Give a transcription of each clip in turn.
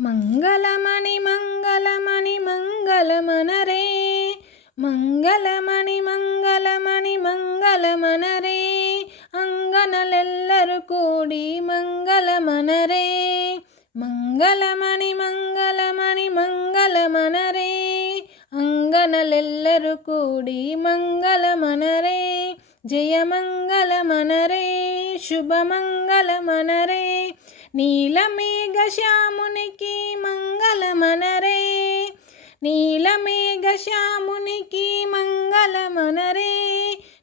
మంగళమణి మంగళమణి మంగళమనరే. మంగళమణి మంగళమణి మంగళమనరే. అంగనలెల్లరు కూడి మంగళమనరే. మంగళమణి మంగళమణి మంగళమనరే. అంగనలెల్లరు కూడి మంగళమనరే. జయమంగళమనరే శుభమంగళమనరే నీలమేఘ నీలమేఘశ్యామునికి మంగళమనరే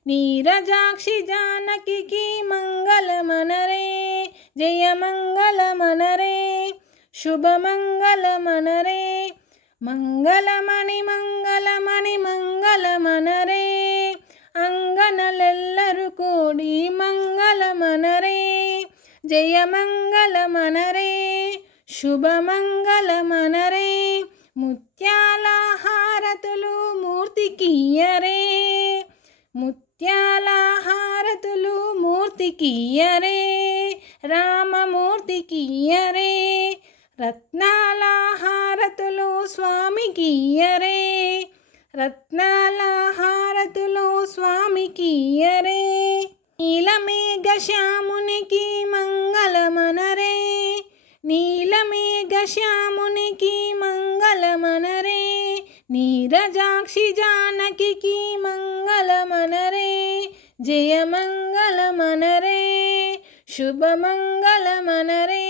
నీరజాక్షి జానకి మంగళమనరే జయమంగళమనరే శుభమంగళమనరే మంగళమణి మంగళమణి మంగళమనరే అంగనలెల్లరు కూడి మంగళమనరే జయమంగళమనరే శుభమంగళమనరే. మూర్తికియ్యరే ముత్యాల హారతులు మూర్తికియ్యరే రామమూర్తికియ్యరే రత్నాల హారతులు స్వామికియ్యరే రత్నాల హారతులు స్వామికియ్యరే నీలమేఘ శ్యామునికి మంగళమనరే నీలమేఘ శ్యామునికి నీరజాక్షి జానకి మంగళమనరే జయమంగళమనరే శుభమంగళమనరే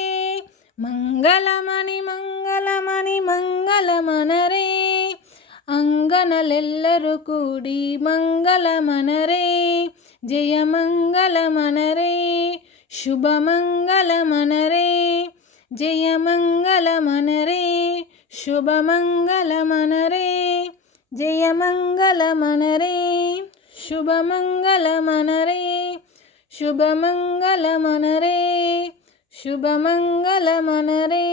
మంగళమణి మంగళమణి మంగళమనరే అంగనలెల్లరు కూడి మంగళమనరే జయమంగళమనరే శుభమంగళమనరే జయమంగళమనరే శుభమంగళమనరే జయమంగళమనరే శుభమంగళమనరే శుభమంగళమనరే శుభమంగళమనరే.